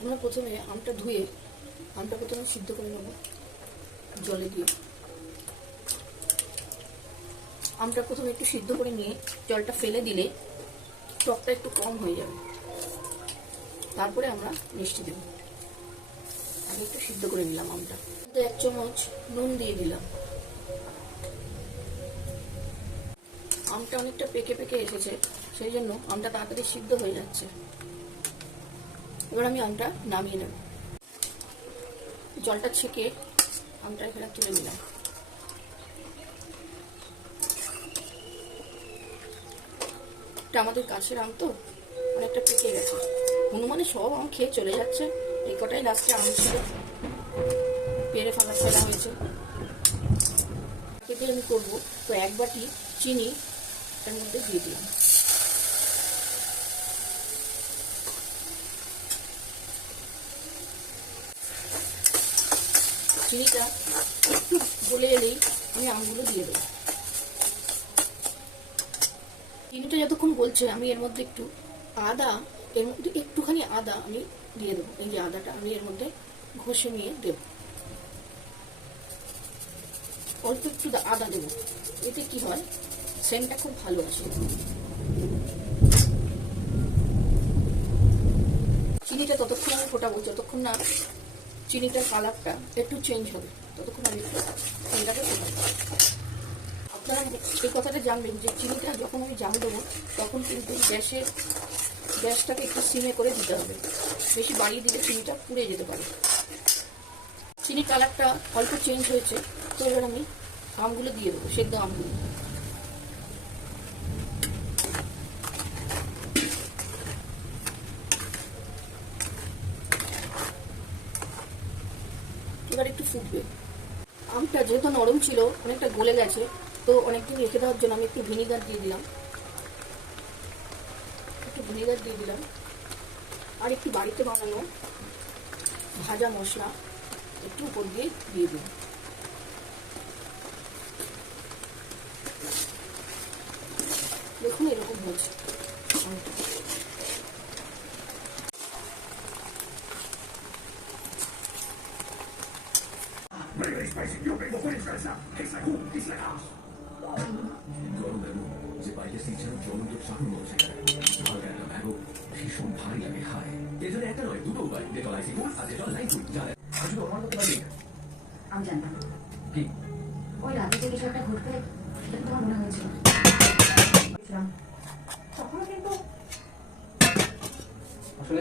আমরা প্রথমে আমটা ধুয়ে আমটা প্রথমে সিদ্ধ করে নেব জলে দিয়ে। আমটা প্রথমে একটু সিদ্ধ করে নিয়ে জলটা ফেলে দিলে টকটা একটু কম হয়ে যাবে। তারপরে আমরা মিষ্টি দেব। আগে একটু সিদ্ধ করে নিলাম আমটা। 1 চামচ নুন দিয়ে দিলাম। আমটা অনেকটা পেকে পেকে এসেছে, সেই জন্য আমটা তাড়াতাড়ি সিদ্ধ হয়ে যাচ্ছে। এবার আমি আমটা নামিয়ে নেব। জলটা ছেঁকে আমটা এখানে তুলে নিলাম। এটা আমাদের গাছের আম তো অনেকটা পেকে গেছে। হনুমানে সব আম খেয়ে চলে যাচ্ছে, এই কটাই লাস্টে আম ছিল, পেরে ফেলা হয়েছে। পেঁপে আমি করবো তো 1 বাটি চিনি এর মধ্যে দিয়ে দিলাম। চিনিটা একটু গলে এলেই আমি আমগুলো দিয়ে দেবো। চিনিটা যতক্ষণ গলছে আমি এর মধ্যে একটু আদা, এর মধ্যে একটুখানি আদা আমি দিয়ে দেবো। এই যে আদাটা আমি এর মধ্যে ঘষে নিয়ে দেব। অল্প একটু আদা দেবো, এতে কি হয় সেন্টটা খুব ভালো আসে। চিনিটা ততক্ষণ আমি ফোটাবো যতক্ষণ না চিনিটার কালারটা একটু চেঞ্জ হবে, ততক্ষণ আমি একটু চিনিটাকে ফোটাবো। আপনারা এই কথাটা জানবেন যে চিনিটা যখন আমি জাল দেবো তখন কিন্তু গ্যাসটাকে একটু সিমে করে দিতে হবে। বেশি বাড়িয়ে দিলে চিনিটা পুড়ে যেতে পারে। চিনির কালারটা অল্প চেঞ্জ হয়েছে, তো এবার আমি আমগুলো দিয়ে দেবো, সেদ্ধ আমগুলো। এবার একটু ফুটবে। আমটা যেহেতু নরম ছিল অনেকটা গলে গেছে, তো অনেকদিন রেখে দেওয়ার জন্য আমি একটু ভিনিগার দিয়ে দিলাম। আর একটু বাড়িতে বানানো ভাজা মশলা একটু উপর দিয়ে দিন। দেখুন এরকম হয়েছে। Very spicy. Yo vengo con salsa. Es la cool. Es la house. গরমের যে বাইরে সিজন চলন্ত চাকরি বলছে হালকা একটা ব্যাগও ভীষণ ভারী লাগে খায়। এজন্য একটা নয় দুটো উপায়, ডেটল আইসি ফুড আর ডেটল লাইন ফুড জানেন। আমি শুধু অনুমান করতে পারি আমি জানতাম কি ওই রাতে যে কিছু একটা ঘটবে সেটা তোমার মনে হয়েছিল। তখনও কিন্তু আসলে